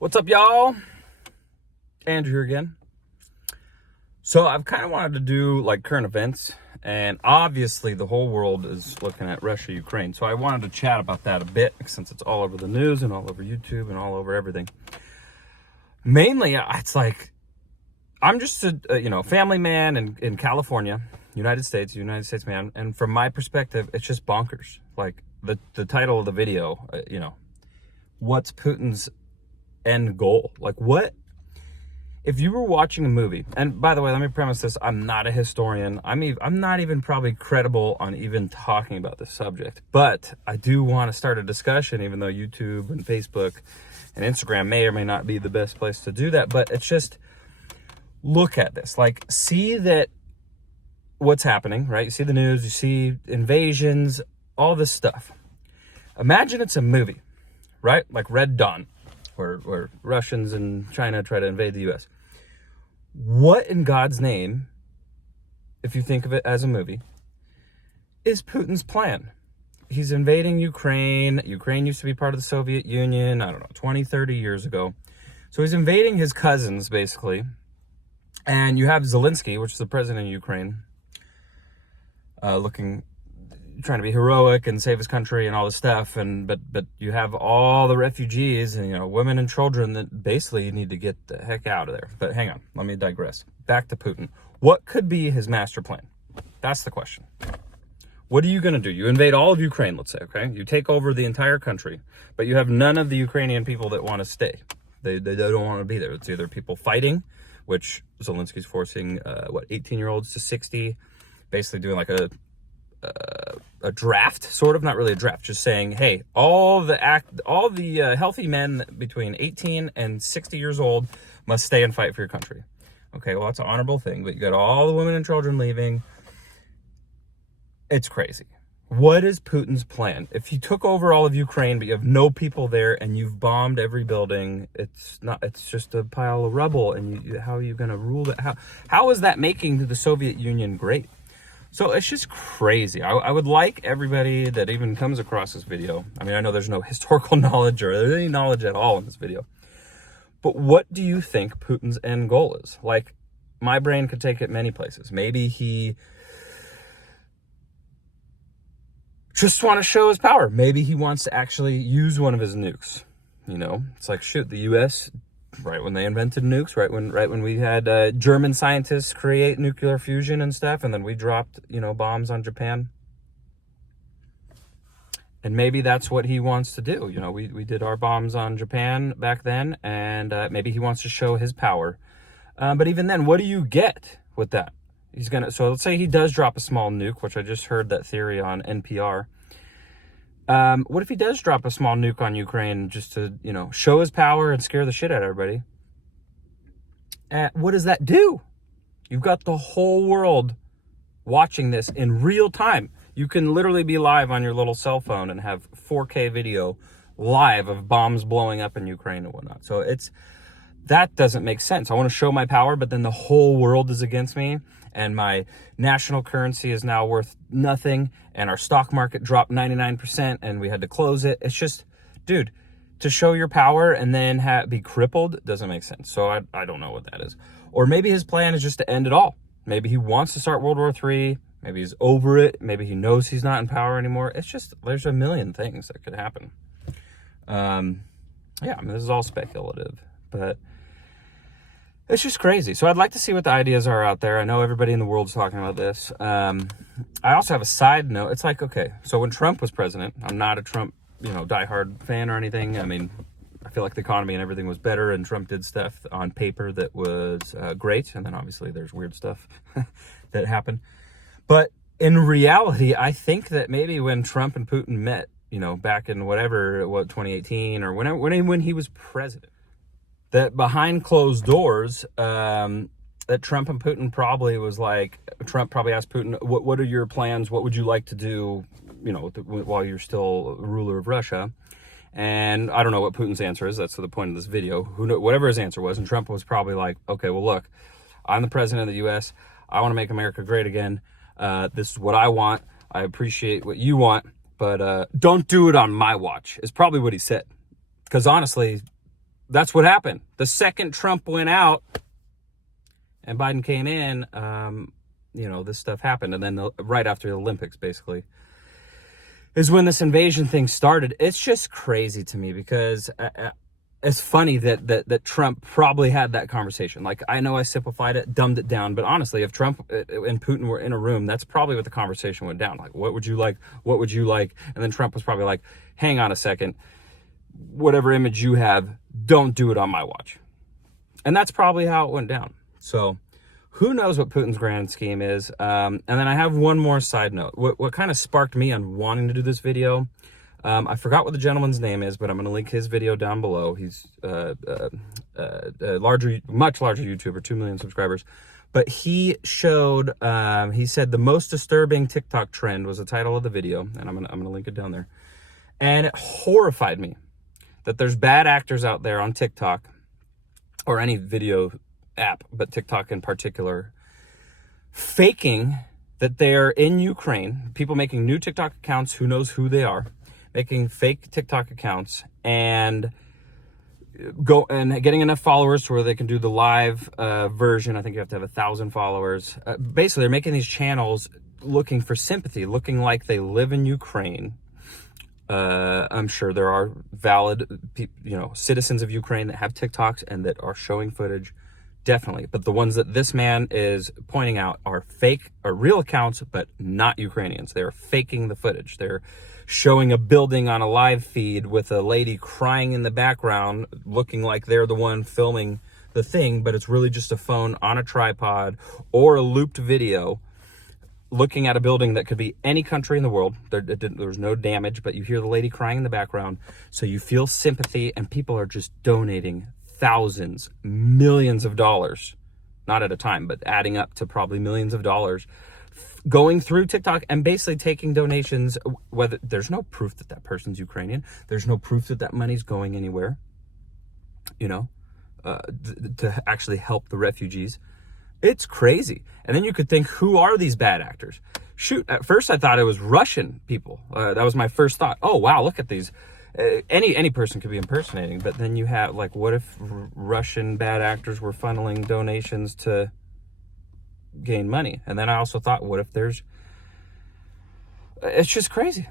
What's up, y'all? Andrew here again. So I've kind of wanted to do like current events, and obviously the whole world is looking at Russia, Ukraine. So I wanted to chat about that a bit since it's all over the news and all over YouTube and all over everything. Mainly, it's like I'm just a family man in California, United States man, and from my perspective, it's just bonkers. Like the title of the video, what's Putin's end goal? Like what? If you were watching a movie, and by the way, let me premise this, I'm not a historian. I'm not even probably credible on even talking about this subject, but I do want to start a discussion, even though YouTube and Facebook and Instagram may or may not be the best place to do that. But it's just, look at this, like see that what's happening, right? You see the news, you see invasions, all this stuff. Imagine it's a movie, right? Like Red Dawn, where Russians and China try to invade the U.S. What in God's name, if you think of it as a movie, is Putin's plan? He's invading Ukraine. Ukraine used to be part of the Soviet Union, 20, 30 years ago. So he's invading his cousins, basically. And you have Zelensky, which is the president of Ukraine, trying to be heroic and save his country and all this stuff, but you have all the refugees and women and children that basically need to get the heck out of there. But hang on, let me digress. Back to Putin. What could be his master plan? That's the question. What are you going to do? You invade all of Ukraine, let's say, okay? You take over the entire country, but you have none of the Ukrainian people that want to stay. They don't want to be there. It's either people fighting, which Zelensky's forcing 18-year-olds to 60, basically doing like a draft, sort of, not really a draft, just saying, hey, all the healthy men between 18 and 60 years old must stay and fight for your country. Okay, well, that's an honorable thing, but you got all the women and children leaving. It's crazy. What is Putin's plan? If he took over all of Ukraine, but you have no people there and you've bombed every building, it's just a pile of rubble, and how are you going to rule that? How is that making the Soviet Union great? So it's just crazy. I would like everybody that even comes across this video, I know there's no historical knowledge or any knowledge at all in this video, but what do you think Putin's end goal is? Like, my brain could take it many places. Maybe he just want to show his power. Maybe he wants to actually use one of his nukes. It's like, shoot, the U.S., right when they invented nukes, right when we had German scientists create nuclear fusion and stuff, and then we dropped, bombs on Japan. And maybe that's what he wants to do. We did our bombs on Japan back then, and maybe he wants to show his power. But even then, what do you get with that? So let's say he does drop a small nuke, which I just heard that theory on NPR. What if he does drop a small nuke on Ukraine just to, show his power and scare the shit out of everybody? What does that do? You've got the whole world watching this in real time. You can literally be live on your little cell phone and have 4K video live of bombs blowing up in Ukraine and whatnot. So that doesn't make sense. I want to show my power, but then the whole world is against me, and my national currency is now worth nothing, and our stock market dropped 99%, and we had to close it. It's just, dude, to show your power and then be crippled doesn't make sense. So I don't know what that is. Or maybe his plan is just to end it all. Maybe he wants to start World War III. Maybe he's over it. Maybe he knows he's not in power anymore. It's just, there's a million things that could happen. This is all speculative, but it's just crazy. So I'd like to see what the ideas are out there. I know everybody in the world is talking about this. I also have a side note. It's like, okay, so when Trump was president, I'm not a Trump, diehard fan or anything. I feel like the economy and everything was better, and Trump did stuff on paper that was great. And then obviously there's weird stuff that happened. But in reality, I think that maybe when Trump and Putin met, back in 2018 or when he was president, that behind closed doors, that Trump and Putin probably was like, Trump probably asked Putin, what are your plans? What would you like to do, while you're still ruler of Russia? And I don't know what Putin's answer is. That's the point of this video. Whatever his answer was. And Trump was probably like, okay, well, look, I'm the president of the U.S. I want to make America great again. This is what I want. I appreciate what you want, but don't do it on my watch, is probably what he said. Because honestly, that's what happened. The second Trump went out and Biden came in, this stuff happened. And then right after the Olympics, basically, is when this invasion thing started. It's just crazy to me because it's funny that Trump probably had that conversation. Like, I know I simplified it, dumbed it down, but honestly, if Trump and Putin were in a room, that's probably what the conversation went down. Like, what would you like? What would you like? And then Trump was probably like, hang on a second. Whatever image you have, don't do it on my watch. And that's probably how it went down. So who knows what Putin's grand scheme is. And then I have one more side note. What kind of sparked me on wanting to do this video, I forgot what the gentleman's name is, but I'm going to link his video down below. He's a much larger YouTuber, 2 million subscribers. But he showed, he said the most disturbing TikTok trend was the title of the video. And I'm going to link it down there. And it horrified me that there's bad actors out there on TikTok or any video app, but TikTok in particular, faking that they're in Ukraine, people making new TikTok accounts, who knows who they are, making fake TikTok accounts and getting enough followers to where they can do the live version. I think you have to have 1,000 followers. Basically, they're making these channels looking for sympathy, looking like they live in Ukraine. I'm sure there are valid, citizens of Ukraine that have TikToks and that are showing footage, definitely. But the ones that this man is pointing out are fake, or real accounts, but not Ukrainians. They're faking the footage. They're showing a building on a live feed with a lady crying in the background, looking like they're the one filming the thing, but it's really just a phone on a tripod or a looped video, looking at a building that could be any country in the world. There was no damage, but you hear the lady crying in the background. So you feel sympathy, and people are just donating thousands, millions of dollars, not at a time, but adding up to probably millions of dollars, going through TikTok and basically taking donations. Whether there's no proof that that person's Ukrainian, there's no proof that that money's going anywhere, to actually help the refugees. It's crazy. And then you could think, who are these bad actors? Shoot, at first I thought it was Russian people. That was my first thought. Oh, wow, look at these. Any person could be impersonating. But then you have, like, what if Russian bad actors were funneling donations to gain money? And then I also thought, what if there's... It's just crazy.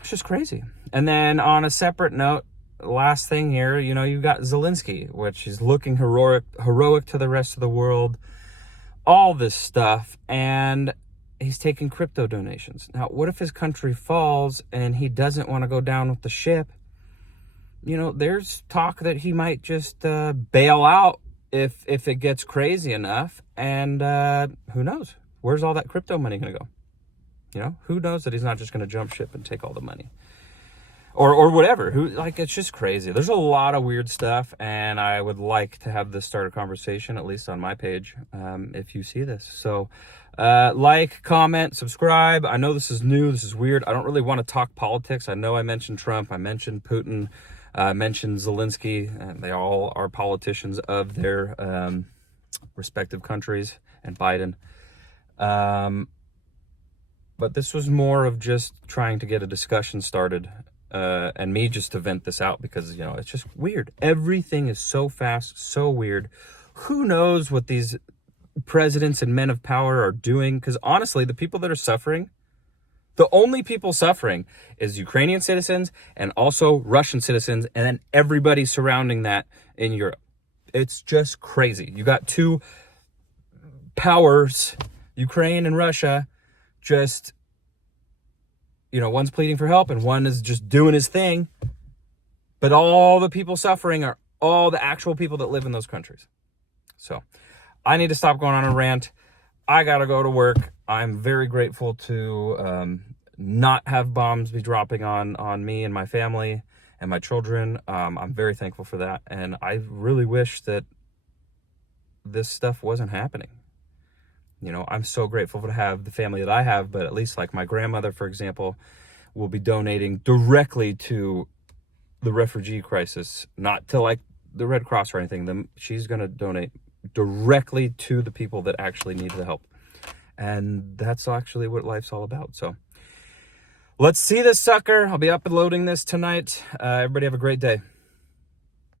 It's just crazy. And then on a separate note, last thing here, you've got Zelensky, which is looking heroic to the rest of the world, all this stuff, and he's taking crypto donations. Now, what if his country falls and he doesn't want to go down with the ship? There's talk that he might just bail out if it gets crazy enough, and who knows? Where's all that crypto money going to go? Who knows that he's not just going to jump ship and take all the money? Or whatever. It's just crazy. There's a lot of weird stuff, and I would like to have this start a conversation, at least on my page, if you see this. So, like, comment, subscribe. I know this is new. This is weird. I don't really want to talk politics. I know I mentioned Trump. I mentioned Putin. I mentioned Zelensky. And they all are politicians of their respective countries, and Biden. But this was more of just trying to get a discussion started. And me just to vent this out because, it's just weird. Everything is so fast, so weird. Who knows what these presidents and men of power are doing? Because honestly, the people that are suffering, the only people suffering is Ukrainian citizens and also Russian citizens, and then everybody surrounding that in Europe. It's just crazy. You got two powers, Ukraine and Russia, just... one's pleading for help and one is just doing his thing. But all the people suffering are all the actual people that live in those countries. So I need to stop going on a rant. I got to go to work. I'm very grateful to not have bombs be dropping on me and my family and my children. I'm very thankful for that. And I really wish that this stuff wasn't happening. I'm so grateful to have the family that I have, but at least like my grandmother, for example, will be donating directly to the refugee crisis, not to like the Red Cross or anything. She's going to donate directly to the people that actually need the help. And that's actually what life's all about. So let's see this sucker. I'll be uploading this tonight. Everybody have a great day.